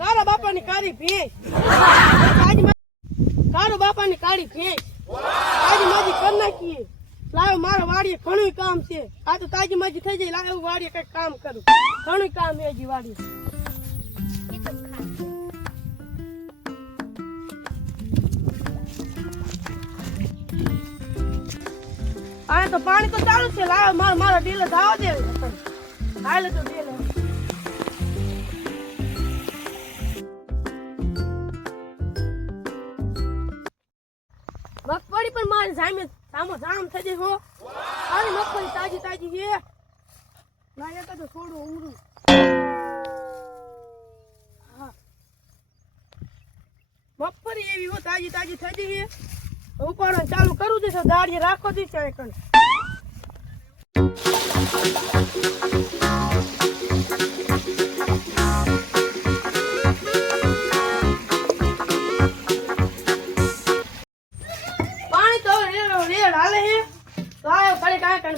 તારા બાપાની કાળી ભેંસ તારા બાપાની કાળી ભેંસ તાજી માજી કરી નાખીએ. લાવ મારા વાડીએ ઘણું કામ છે. આ તો તાજી માજી થઈ જાય. લાવ વાડીએ કઈક કામ કરું. ઘણું કામ છે હજી વાડીએ. આ તો પાણી તો ચાલુ છે. લાવ મારા ડીલે ધાવ દે. હાલે તો ડીલે મગફળી પણ મારી સામો જામ થઈ જાય હો. આની મગફળી તાજી તાજી છે. લાગે તો થોડું ઉમરું. હા મગફળી એવી હો તાજી તાજી થઈ જાય છે. ઉપાડવાનું ચાલુ કરું દેશો. દાડીએ રાખો દેશે એકણ.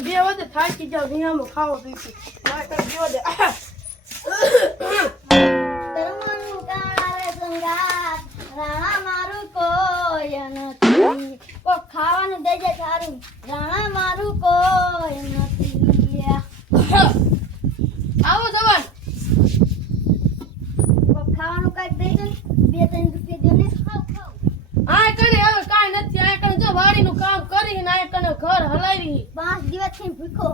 બે વધે થાકી જાવ. નિયામો ખાવો દઈશું. ખાવાનું દેજે સારું. રાણા મારું કોઈ નથી. આવો જવાન ખાવાનું કઈક દેજો ને. 2-3 રૂપિયા દો ને. ખાવ ખાવ. આ કણે હવે કાઈ નથી. આ કણે જો વાડીનું કામ કરીને આ કણે ઘર હલાવી. 5 દિવસથી ભૂખો.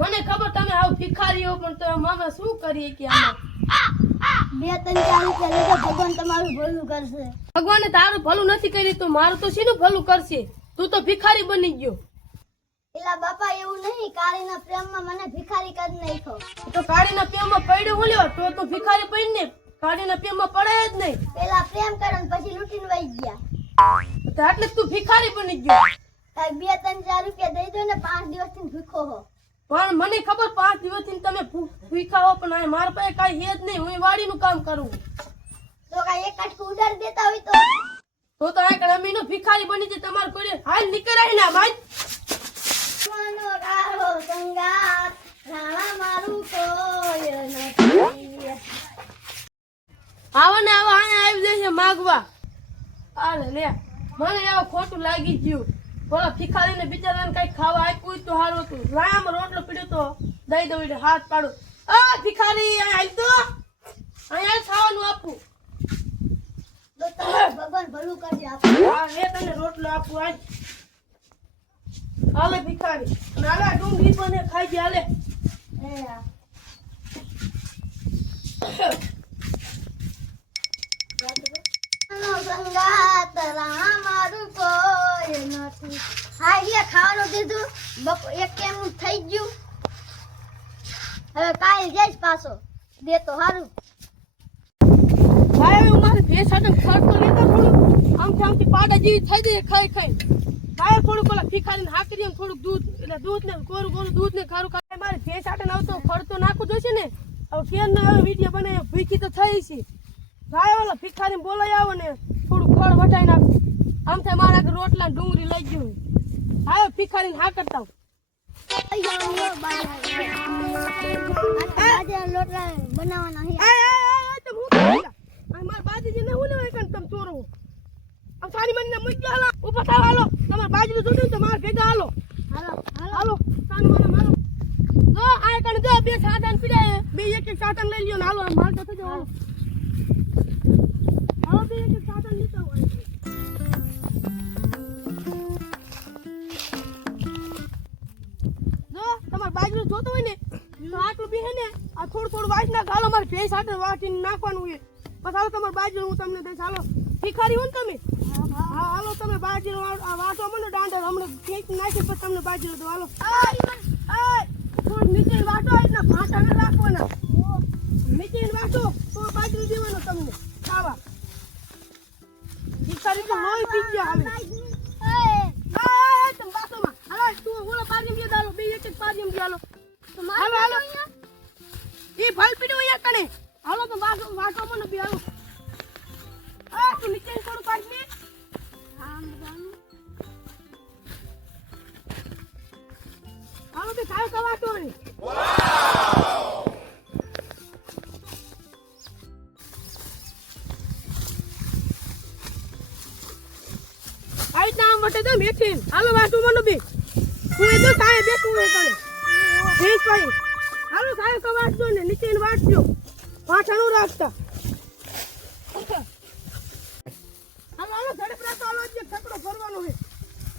મને ખબર તમે આવ ભિખારી હો પણ તો મામા શું કરીએ કે આમાં 2-3-4 રૂપિયા લેજો. ભગવાન તમારું ભલું કરશે. ભગવાને તારું ભલું નથી કરી તો મારું તો શીનું ભલું કરશે. તું તો ભિખારી બની ગયો. એલા બાપા એવું નહીં. કાળીના પ્રેમમાં મને ભિખારી કરી નાખ્યો. તો કાળીના પ્રેમમાં પડ્યો હું લેવા તો તું ભિખારી બની ને. કાળીના પ્રેમમાં પડે જ નહીં. પેલા પ્રેમ કરો ને પછી લૂટીને વહી ગયા. તો એટલે તું ભિખારી બની ગયો. 2-3-4 રૂપિયા દઈ દો ને. 5 દિવસથી ભૂખો હો. પણ મને ખબર 5 દિવસથી તમે ભૂખા હો પણ મારા પાસે કાઈ હે જ નહીં. હું વાડીનું કામ કરું. તો કાઈ એક કટકું ઉડાડી દેતા હોય તો આ કડમીનો ભિખારી બની છે. તમારે કોઈ હાલ નીકળાય ના ભાઈ. મનો રાહો સંગાત રાણા મારું કોઈ નથી. આવો ને આવો આયા આવી જશે માગવા. આલે લે મને આવો ખોટું લાગી ગયું. બોલા ભિખારીને બિચારાને કઈ ખાવા આપ્યું તો સારું હતું. લાયામાં રોટલો પીડ્યો તો દઈ દઉં એટલે હાથ પાડું. આ ભિખારી અહીં તો અહીંયા ખાવાનું આપું. ભગવાન ભલું કરજે. હા લે તને રોટલો આપું. આજ હાલે ભિખારી અને હાલે ડુંગળી પણ ખાઈ જાય. હાલે સંગાત રાણા મારું કોઈ નથી. હા લે ખાવાનું દીધું. એક કેમનું થઈ ગયું. હવે કાલ જઈશ પાછો. દે તો સારું. ભાઈ હું મારી ભેંસ સાથે ખર્ચો લેતા થોડું આમથી પાડા જેવી થઈ જાય ખાઈ ખાઈ. ભાઈ થોડુંક ઓલા ભિખારીને હાકરી એમ થોડુંક દૂધ એટલે દૂધ ને કોરું દૂધ ને ખારું ખાય. મારી ભેંસ સાથે આવતો ખર્ચો નાખવું જોઈશે ને. હવે કેમ ને હવે વિડીયો બનાવી ભીખી તો થઈ છે. ભાઈ ઓલા ભિખારીને બોલાઈ આવો ને થોડું ખડ વટાઈ નાખું. આમ થાય મારા રોટલા ડુંગળી લઈ ગયું. ભાઈ ભિખારીને હા કરતા લોટલા બનાવવાના. મારા બાજુજી ને હું લેવાય કણ તમે ચોરો. આમ સારી મને મૂકી હાલો. ઉપર થાવ હાલો. તમારે બાજુ જોડ્યું તો મારા ભેગા હાલો. હાલો સાનું મને મારો. જો આ કણ જો 2 સાધન પીડાય. 2 એક સાધન લઈ લ્યો ને હાલો. માર તો થજો હાલો. હાલો 2 એક સાધન લેતા હોય. જો તમારે બાજુ જોતો હોય ને તો આટલું બી હે ને આ થોડું વાંચ ના હાલો. મારે ભેંસ સાથે વાટીને નાખવાનું હોય. બસ હાલો તમારે બાજુ હું તમને દઈશ. હાલો ભિખારી હો ને તમે. હા હાલો તમે બાજુ વાટો મને દાંડર હમણાં ખેંચી નાખી પછી તમને બાજુ દો. હાલો થોડું નીચે વાટો એટલે ભાંટા ના રાખવાના. નીચે વાટો તો બાજુ દેવાનો તમને ખાવા. ભિખારી તો લોહી પી ગયા હવે. તમે બાસોમાં હાલો તું ઓલા બાજુ ગયો દાલો 2 એક બાજુ ગયો. હાલો હાલો એ ફળ પીડ્યો અહીંયા કણે. હાલો તો વાટો મને બી હાલો. આ તું નીચે થોડું કાઢ લે. હાલો બે ખાયો કવાટો ને. રીતના આમ વટે તો મેઠી હાલો વાટું મનો બી હું એ તો સાહેબ બેઠું હોય કરે ભેંસ પાઈ હાલો સાહેબ તો વાટજો ને નીચે વાટજો પાછાનું રાખતા હાલો હાલો ઝડપ રાખો હાલો જે ઠકડો ભરવાનો છે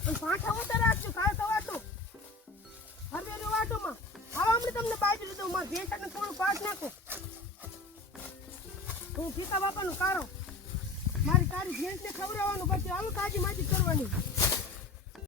પણ પાછા ઉતર રાખજો સાહેબ તો વાટો હવે વાટોમાં હાલો હમણાં તમને બાજુ લીધો માં ભેંસાને થોડું પાસ નાખો હું ભીખા બાપાનું કારો મારી તારી ભેંસને ખવડાવવાનું પછી હાલો તાજી માજી કરવાની